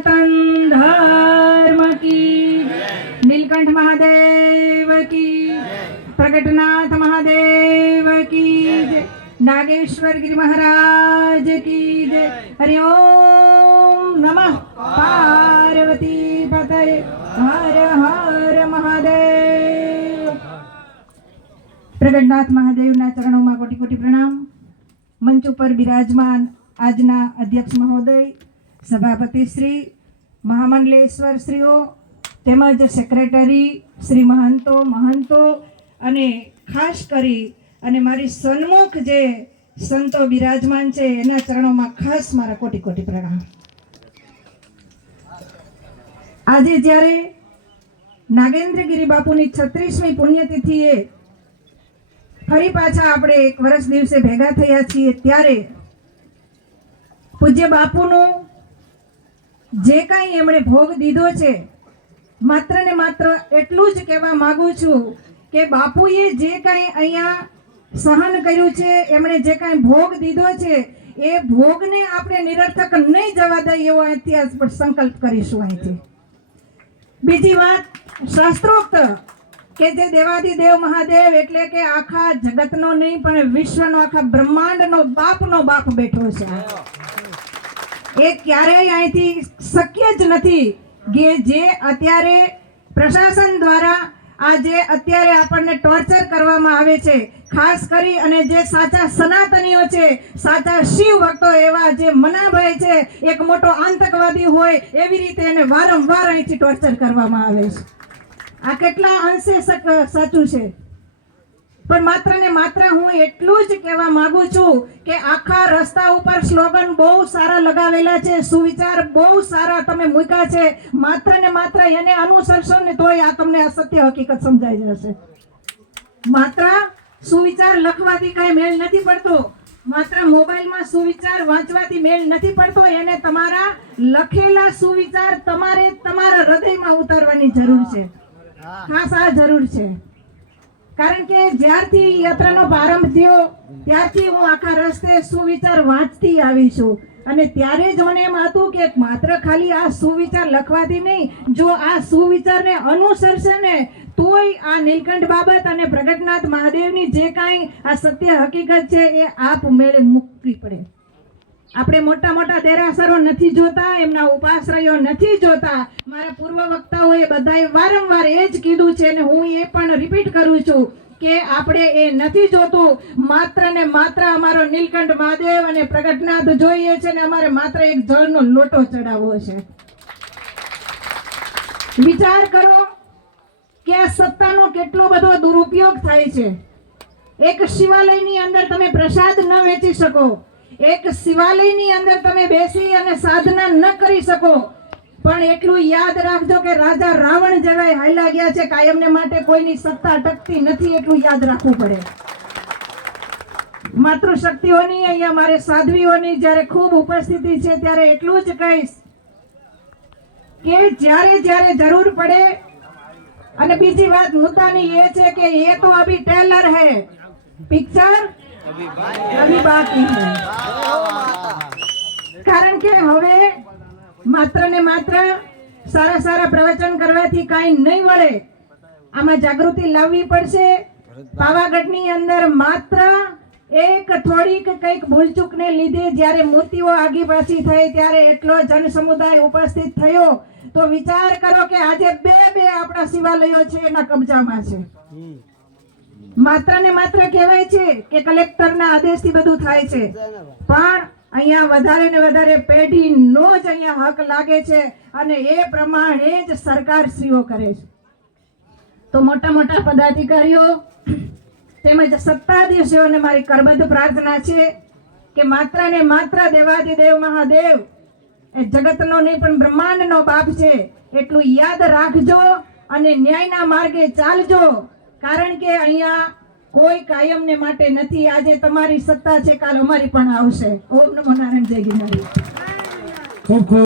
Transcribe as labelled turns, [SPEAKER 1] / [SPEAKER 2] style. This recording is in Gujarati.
[SPEAKER 1] ધર્મ કી નીલકંઠ મહાદેવ કી પ્રગટનાથ મહાદેવ કી જય નાગેશ્વર ગિરી મહારાજ કી જય હરિ ઓમ નમઃ પાર્વતી પતય હર હર મહાદેવ પ્રગટનાથ મહાદેવના ચરણોમાં કોટી કોટી પ્રણામ. મંચ ઉપર બિરાજમાન આજના અધ્યક્ષ મહોદય સભાપતિ શ્રી મહામંડલેશ્વર શ્રીઓ, તેમજ સેક્રેટરી શ્રી મહંતો મહંતો અને ખાસ કરી અને મારી સન્મુખ જે સંતો બિરાજમાન છે, એના ચરણોમાં ખાસ મારા કોટી કોટી પ્રણામ. આજે જ્યારે નાગેન્દ્રગીરી બાપુની છત્રીસમી પુણ્યતિથિએ ફરી પાછા આપણે એક વર્ષ દિવસે ભેગા થયા છીએ, ત્યારે પૂજ્ય બાપુનું જે કાંઈ એમણે ભોગ દીધો છે, માત્ર ને માત્ર એટલું જ કહેવા માગું છું કે બાપુએ જે કાંઈ અહીંયા સહન કર્યું છે, એમણે જે કાંઈ ભોગ દીધો છે, એ ભોગને આપણે નિરર્થક નહીં જવા દઈએ એવો ઇતિહાસ પર સંકલ્પ કરીશું અહીંથી. બીજી વાત, શાસ્ત્રોક્ત કે જે દેવાદિદેવ મહાદેવ એટલે કે આખા જગતનો નહીં, પણ વિશ્વનો, આખા બ્રહ્માંડનો બાપનો બાપ બેઠો છે. એ ક્યારેય અહીંથી શક્ય જ નથી કે જે અત્યારે પ્રશાસન દ્વારા આ જે અત્યારે આપણને ટોર્ચર કરવામાં આવે છે, ખાસ કરી અને જે સાચા સનાતનીઓ છે, સાચા શિવ ભક્તો એવા જે મનાભાઈ છે, એક મોટો આતંકવાદી હોય એવી રીતે એને વારંવાર અહીંથી ટોર્ચર કરવામાં આવે છે. આ કેટલા અંશે સાચું છે? પણ માત્ર ને માત્ર હું એટલું જ કહેવા માંગુ છું કે આખા રસ્તા ઉપર સ્લોગન બહુ સારા લગાવેલા છે, સુવિચાર બહુ સારા તમે મૂક્યા છે. માત્ર ને માત્ર એને અનુસરશો ને તોય આ તમને અસત્ય હકીકત સમજાઈ જશે. માત્ર સુવિચાર લખવાથી કઈ મેળ નથી પડતો. માત્ર મોબાઈલમાં સુવિચાર વાંચવાથી મેળ નથી પડતો. એને તમારા લખેલા સુવિચાર તમારે તમારા હૃદયમાં ઉતારવાની જરૂર છે. ખાસ આ જરૂર છે. કારણ કે જ્યારથી યાત્રાનો પ્રારંભ થયો, ત્યારથી હું આખા રસ્તે સુવિચાર વાંચતી આવી છું. અને ત્યારે જ મને એમ હતું કે માત્ર ખાલી આ સુવિચાર લખવાથી નહીં, જો આ સુવિચારને અનુસરશે ને, તોય આ નીલકંઠ બાબત અને પ્રગટનાથ મહાદેવની જે કાંઈ આ સત્ય હકીકત છે એ આપ મેળે મૂકવી પડે. આપણે મોટા મોટા દેરાસરો નથી જોતા, એમના ઉપાશ્રયો નથી જોતા. મારા પૂર્વ વક્તાઓએ બધાએ વારંવાર એ જ કીધું છે અને હું એ પણ રિપીટ કરું છું કે આપણે એ નથી જોતું. માત્ર ને માત્ર અમારો નીલકંઠ મહાદેવ અને પ્રગટનાથ જોઈએ છે ને અમારે માત્ર એક જળનો લોટો ચડાવવો છે. વિચાર કરો કે આ સત્તાનો કેટલો બધો દુરુપયોગ થાય છે. એક શિવાલયની અંદર તમે પ્રસાદ ન વેચી શકો. એક શિવાલયની અંદર તમે બેસી અને સાધના ન કરી શકો. પણ એટલું યાદ રાખજો કે રાજા રાવણ જેવાય હાલા ગયા છે કાયમને માટે કોઈની સત્તા ટકતી નથી એટલું યાદ રાખવું પડે. માતૃશક્તિઓની અહીંયા મારે સાધ્વીઓની જ્યારે ખૂબ ઉપસ્થિતિ છે ત્યારે એટલું જ કહીશ કે જ્યારે જ્યારે જરૂર પડે, અને બીજી વાત મુદ્દાની એ છે કે એ તો અભી ટેલર હે. પિક્ચર અભી બાકી કારણ કે હવે માત્ર ને માત્ર સારા સારા પ્રવચન કરવાથી કાંઈ નહીં મળે આમાં જાગૃતિ લાવવી પડશે. પાવાગઢની અંદર માત્ર એક થોડીક કંઈક ભૂલચૂકને લીધે જ્યારે મૂર્તિઓ આગી પાછી થઈ ત્યારે એટલો જન સમુદાય ઉપસ્થિત થયો. તો વિચાર કરો કે આજે બે બે આપણા શિવાલયો છે એના કબજામાં છે. માત્ર ને માત્ર કહેવાય છે કે કલેક્ટરના આદેશથી બધું થાય છે. પણ અહીંયા વધારે ને વધારે પેઢીનો જ અહીંયા હક લાગે છે અને એ પ્રમાણે જ સરકારશ્રીઓ કરે છે. તો મોટા મોટા પદાધિકારીઓ, તેમજ સત્તાધીશોને મારી કરબદ્ધ પ્રાર્થના છે કે માત્ર ને માત્ર દેવાધિદેવ મહાદેવ, એ જગતનો નહીં પણ બ્રહ્માંડનો બાપ છે, એટલું યાદ રાખજો અને ન્યાયના માર્ગે ચાલજો. કારણ કે અહીંયા કોઈ કાયમને માટે નથી. આજે તમારી સત્તા છે, કાલ અમારી પણ આવશે. ઓમ નમો નારાયણ જય ગિરનારી.
[SPEAKER 2] ખૂબ ખૂબ